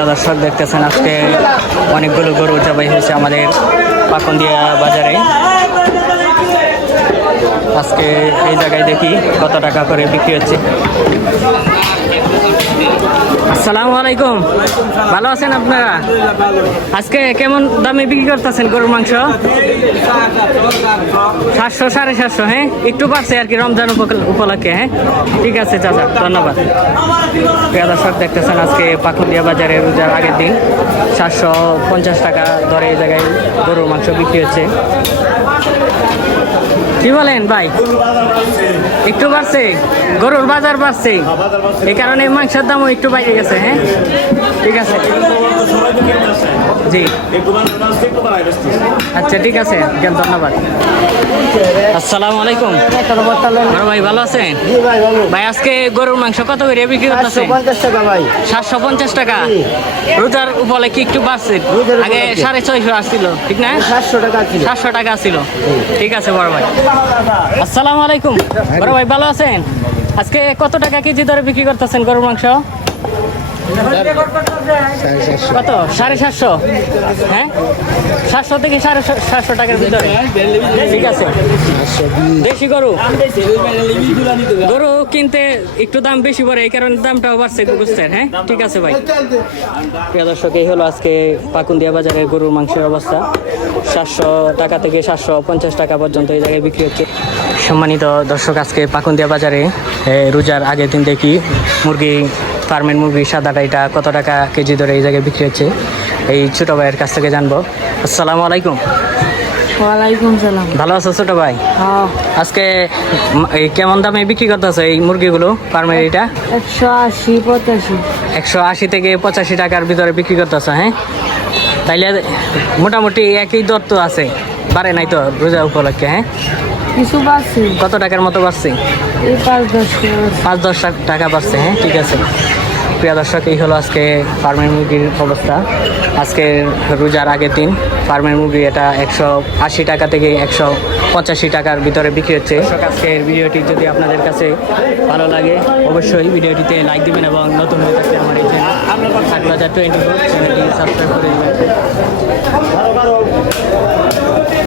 প্রিয় দর্শক, দেখতেছেন আজকে অনেকগুলো গরু জবাই হয়েছে আমাদের পাকন্দিয়া বাজারে। আজকে এই জায়গায় দেখি কত টাকা করে বিক্রি হচ্ছে। আসসালামু আলাইকুম। ভালো আছেন আপনারা? আজকে কেমন দামে বিক্রি করতেছেন গরুর মাংস? সাতশো সাড়ে সাতশো হ্যাঁ? একটু বাড়ছে আর কি রমজান উপলক্ষে হ্যাঁ? ঠিক আছে, চাচা, ধন্যবাদ। প্রিয় দর্শক, দেখতেছেন আজকে পাকুন্দিয়া বাজারে রোজার আগের দিন সাতশো পঞ্চাশ টাকা দরে এই জায়গায় গরুর মাংস বিক্রি হচ্ছে। কি বলেন ভাই? একটু বাড়ছে, গরুর বাজার বাড়ছে। এই কারণে মাংসের দামও একটু বাইরে গেছে হ্যাঁ? ঠিক আছে। জি। আচ্ছা ঠিক আছে জ্ঞান ধন্যবাদ। আসসালামু আলাইকুম। বড় ভাই ভালো আছেন? ভাই আজকে গরুর মাংস কত করে বিক্রি করতেছে পঞ্চাশ টাকা ভাই। সাতশো পঞ্চাশ টাকা। রোজার উপলক্ষে একটু বাড়ছে? আগে সাড়ে ছয়শো আসছিল ঠিক না? সাতশো টাকা ছিল। সাতশো টাকা ছিল। ঠিক আছে বড় ভাই। আসসালামু আলাইকুম। বড় ভাই ভালো আছেন? আজকে কত টাকা কেজি দরে বিক্রি করতেছেন গরুর মাংস? কত? সাড়ে সাতশো। হ্যাঁ? সাতশো থেকে সাড়ে সাতশো টাকার ভিতরে। ঠিক আছে। দেশি গরু। গরু কিনতে একটু দাম বেশি পড়ে, এই কারণে দামটাও বাড়ছে বুঝছেন হ্যাঁ? ঠিক আছে ভাই। প্রিয় দর্শক, এই হলো আজকে পাকুন্দিয়া বাজারের গরুর মাংসের অবস্থা। সাতশো টাকা থেকে সাতশো পঞ্চাশ টাকা পর্যন্ত এই জায়গায় বিক্রি হচ্ছে। সম্মানিত দর্শক, আজকে পাকুন্দিয়া বাজারে রোজার আগের দিন দেখি মুরগি ফার্মের মুরগি সাদাটা এটা কত টাকা কেজি ধরে এই জায়গায় বিক্রি হচ্ছে? এই ছোটো ভাইয়ের কাছ থেকে জানব। আসসালামু আলাইকুম। ওয়ালাইকুম সালাম। ভালো আছো ছোটো ভাই? হ্যাঁ। আজকে এই কেমন দামে বিক্রি করতেছো এই মুরগিগুলো ফার্মের এটা? একশো আশি পঁচাশি। একশো আশি থেকে পঁচাশি টাকার ভিতরে বিক্রি করতেছো হ্যাঁ? তাইলে মোটামুটি একই দর তো আছে। বাড়ে নাই তো রোজা উপলক্ষে হ্যাঁ? কিছু বাড়ছে। কত টাকার মতো বাড়ছে? পাঁচ দশ পাঁচ দশ টাকা বাড়ছে হ্যাঁ? ঠিক আছে। প্রিয় দর্শক, এই হলো আজকে ফার্মের মুরগির অবস্থা। আজকে রোজার আগের দিন ফার্মের মুরগি এটা একশো আশি টাকা থেকে একশো পঁচাশি টাকার ভিতরে বিক্রি হচ্ছে। আজকের ভিডিওটি যদি আপনাদের কাছে ভালো লাগে, অবশ্যই ভিডিওটিতে লাইক দিবেন এবং নতুন হয়ে থাকলে আমার এই চ্যানেল টোয়েন্টি ফোর চ্যানেলটি সাবস্ক্রাইব করে দেবেন।